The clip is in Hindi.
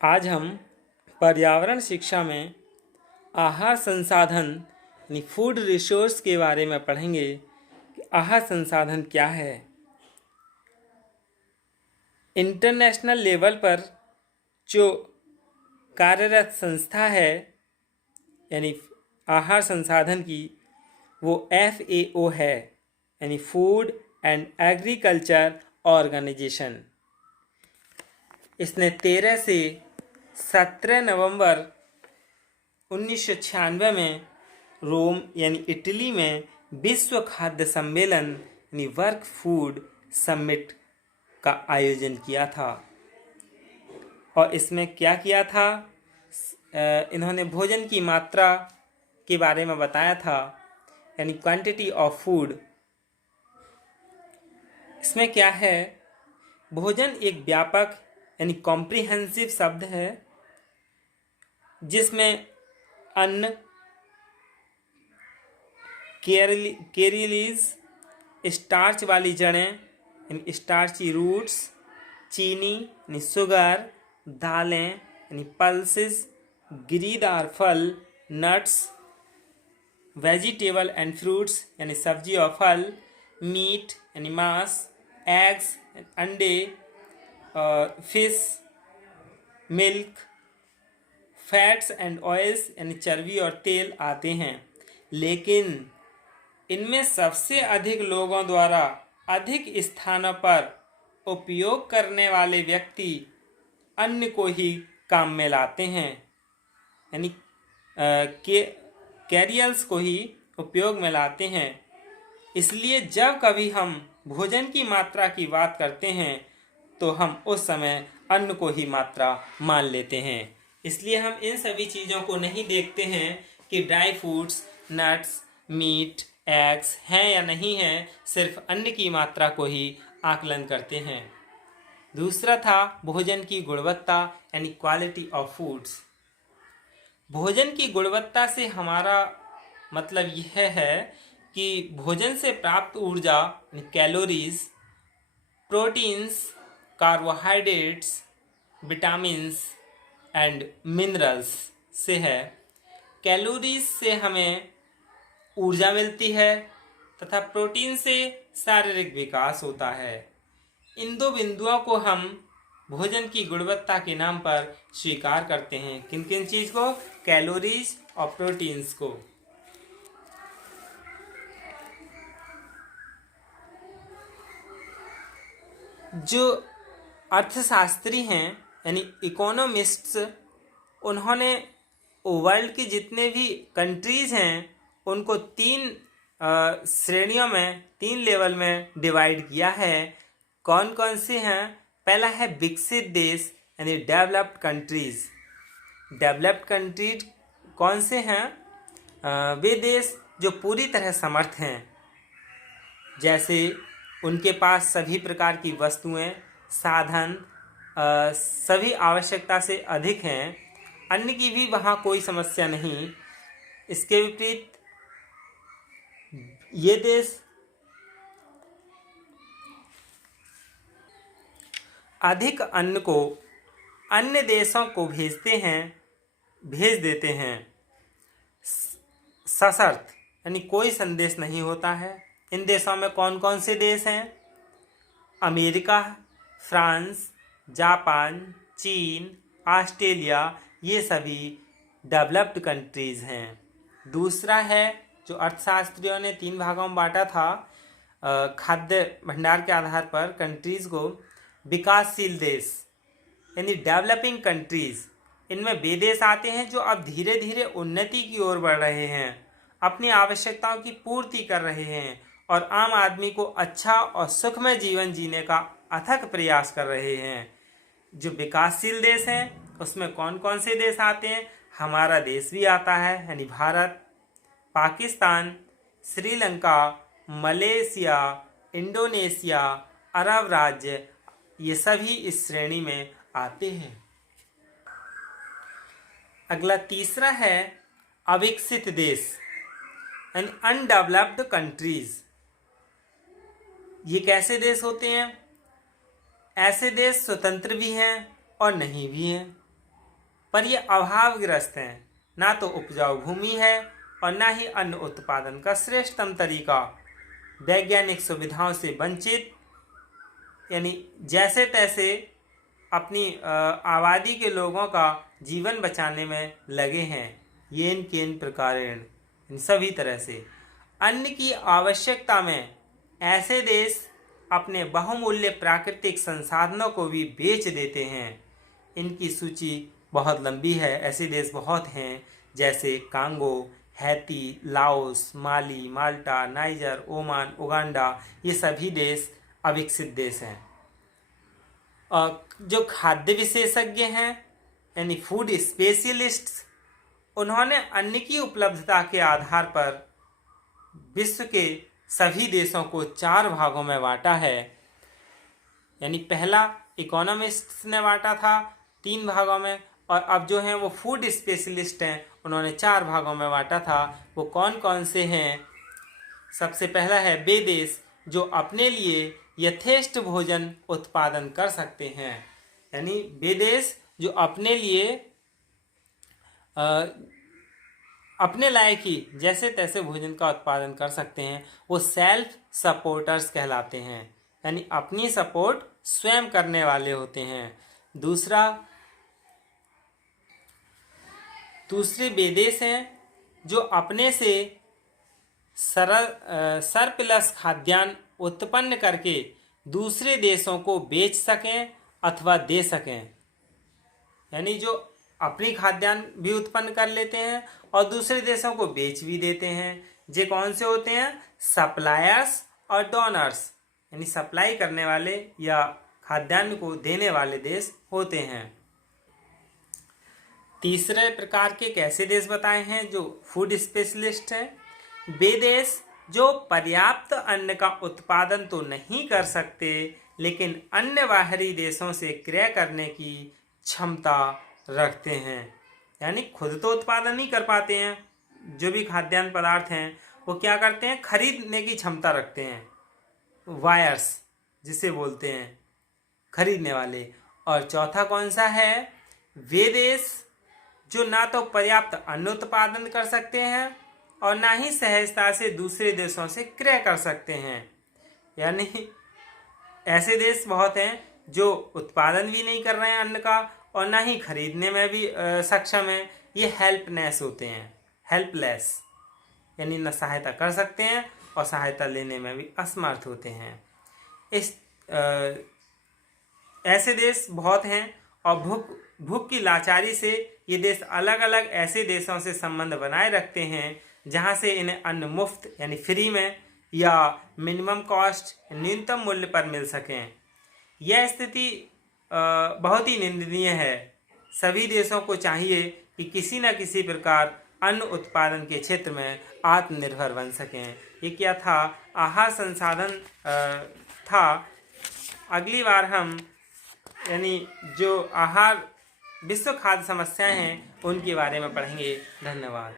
आज हम पर्यावरण शिक्षा में आहार संसाधन यानी फूड रिसोर्स के बारे में पढ़ेंगे कि आहार संसाधन क्या है। इंटरनेशनल लेवल पर जो कार्यरत संस्था है यानी आहार संसाधन की, वो FAO है यानी फूड एंड एग्रीकल्चर ऑर्गेनाइजेशन। इसने 13 से 17 नवंबर 1996 में रोम यानी इटली में विश्व खाद्य सम्मेलन यानी वर्ल्ड फूड समिट का आयोजन किया था। और इसमें क्या किया था, इन्होंने भोजन की मात्रा के बारे में बताया था यानी क्वांटिटी ऑफ फूड। इसमें क्या है, भोजन एक व्यापक यानी कॉम्प्रिहेंसिव शब्द है जिसमें अन्न, कैलोरीज, स्टार्च वाली जड़ें यानी स्टार्ची रूट्स, चीनी यानी शुगर, दालें यानी पल्सेस, गिरीदार फल, नट्स, वेजिटेबल एंड फ्रूट्स यानी सब्जी और फल, मीट यानी मांस, एग्स अंडे, fish, milk, fats and oils यानी चर्बी और तेल आते हैं। लेकिन इनमें सबसे अधिक लोगों द्वारा अधिक स्थानों पर उपयोग करने वाले व्यक्ति अन्न को ही काम में लाते हैं यानी कैरियर्स को ही उपयोग में लाते हैं। इसलिए जब कभी हम भोजन की मात्रा की बात करते हैं तो हम उस समय अन्न को ही मात्रा मान लेते हैं। इसलिए हम इन सभी चीज़ों को नहीं देखते हैं कि dry fruits, nuts, meat, eggs हैं या नहीं हैं, सिर्फ अन्न की मात्रा को ही आकलन करते हैं। दूसरा था भोजन की गुणवत्ता यानी क्वालिटी ऑफ फूड्स। भोजन की गुणवत्ता से हमारा मतलब यह है कि भोजन से प्राप्त ऊर्जा calories, proteins, carbohydrates, vitamins and minerals से है। कैलोरीज से हमें ऊर्जा मिलती है तथा प्रोटीन से शारीरिक विकास होता है। इन दो बिंदुओं को हम भोजन की गुणवत्ता के नाम पर स्वीकार करते हैं। किन किन चीज को? कैलोरीज और प्रोटीन्स को। जो अर्थशास्त्री हैं यानी इकोनॉमिस्ट्स, उन्होंने वर्ल्ड की जितने भी कंट्रीज हैं उनको 3 श्रेणियों में, 3 लेवल में डिवाइड किया है। कौन कौन से हैं? पहला है विकसित देश यानी डेवलप्ड कंट्रीज। डेवलप्ड कंट्रीज कौन से हैं? वे देश जो पूरी तरह समर्थ हैं, जैसे उनके पास सभी प्रकार की वस्तुएं, साधन सभी आवश्यकता से अधिक हैं, अन्न की भी वहाँ कोई समस्या नहीं। इसके विपरीत ये देश अधिक अन्न को अन्य देशों को भेज देते हैं सशर्त यानी कोई संदेश नहीं होता है। इन देशों में कौन कौन से देश हैं? अमेरिका, फ्रांस, जापान, चीन, ऑस्ट्रेलिया, ये सभी डेवलप्ड कंट्रीज हैं। दूसरा है जो अर्थशास्त्रियों ने 3 भागों में बांटा था खाद्य भंडार के आधार पर कंट्रीज को, विकासशील देश यानी डेवलपिंग कंट्रीज। इनमें वे देश आते हैं जो अब धीरे धीरे उन्नति की ओर बढ़ रहे हैं, अपनी आवश्यकताओं की पूर्ति कर रहे हैं और आम आदमी को अच्छा और सुखमय जीवन जीने का अथक प्रयास कर रहे हैं। जो विकासशील देश हैं उसमें कौन कौन से देश आते हैं? हमारा देश भी आता है यानी भारत, पाकिस्तान, श्रीलंका, मलेशिया, इंडोनेशिया, अरब राज्य, ये सभी इस श्रेणी में आते हैं। अगला तीसरा है अविकसित देश एंड अनडेवलप्ड कंट्रीज। ये कैसे देश होते हैं? ऐसे देश स्वतंत्र भी हैं और नहीं भी हैं। पर ये अभावग्रस्त हैं। ना तो उपजाऊ भूमि है और ना ही अन्न उत्पादन का श्रेष्ठतम तरीका। वैज्ञानिक सुविधाओं से वंचित, यानी जैसे तैसे अपनी आबादी के लोगों का जीवन बचाने में लगे हैं। येन केन प्रकारेण, इन सभी तरह से अन्न की आवश्यकता में ऐसे देश अपने बहुमूल्य प्राकृतिक संसाधनों को भी बेच देते हैं। इनकी सूची बहुत लंबी है। ऐसे देश बहुत हैं, जैसे कांगो, हैती, लाओस, माली, माल्टा, नाइजर, ओमान, उगांडा। ये सभी देश अविकसित देश हैं। जो खाद्य विशेषज्ञ हैं, यानी फूड स्पेशलिस्ट्स, उन्होंने अन्न की उपलब्धता के आधार पर विश्व के सभी देशों को 4 भागों में बांटा है। यानी पहला इकोनॉमिस्ट्स ने बांटा था 3 भागों में, और अब जो हैं वो फूड स्पेशलिस्ट हैं, उन्होंने 4 भागों में बांटा था। वो कौन कौन से हैं? सबसे पहला है वे देश जो अपने लिए यथेष्ट भोजन उत्पादन कर सकते हैं। यानी वे देश जो अपने लिए अपने लायक ही जैसे तैसे भोजन का उत्पादन कर सकते हैं, वो सेल्फ सपोर्टर्स कहलाते हैं। यानी अपनी सपोर्ट स्वयं करने वाले होते हैं। दूसरे वे देश हैं जो अपने से सरप्लस खाद्यान्न उत्पन्न करके दूसरे देशों को बेच सकें अथवा दे सकें। यानी जो अपनी खाद्यान्न भी उत्पन्न कर लेते हैं और दूसरे देशों को बेच भी देते हैं। ये कौन से होते हैं? सप्लायर्स और डोनर्स, यानी सप्लाई करने वाले या खाद्यान्न को देने वाले देश होते हैं। तीसरे प्रकार के कैसे देश बताए हैं जो फूड स्पेशलिस्ट हैं? वे देश जो पर्याप्त अन्न का उत्पादन तो नहीं कर सकते, लेकिन अन्य बाहरी देशों से क्रय करने की क्षमता रखते हैं। यानी खुद तो उत्पादन नहीं कर पाते हैं, जो भी खाद्यान्न पदार्थ हैं वो क्या करते हैं? खरीदने की क्षमता रखते हैं। वायर्स जिसे बोलते हैं, खरीदने वाले। और चौथा कौन सा है? वे देश जो ना तो पर्याप्त अन्न उत्पादन कर सकते हैं और ना ही सहजता से दूसरे देशों से क्रय कर सकते हैं। यानी ऐसे देश बहुत हैं जो उत्पादन भी नहीं कर रहे हैं अन्न का और ना ही खरीदने में भी सक्षम है। ये हेल्पलेस होते हैं, हेल्पलेस, यानी न सहायता कर सकते हैं और सहायता लेने में भी असमर्थ होते हैं। ऐसे देश बहुत हैं और भूख की लाचारी से ये देश अलग अलग ऐसे देशों से संबंध बनाए रखते हैं जहां से इन्हें अन्न मुफ्त यानी फ्री में या मिनिमम कॉस्ट न्यूनतम मूल्य पर मिल सकें। यह स्थिति बहुत ही निंदनीय है। सभी देशों को चाहिए कि किसी न किसी प्रकार अन्न उत्पादन के क्षेत्र में आत्मनिर्भर बन सकें। ये क्या था? आहार संसाधन था। अगली बार हम यानी जो आहार विश्व खाद्य समस्याएं हैं उनके बारे में पढ़ेंगे। धन्यवाद।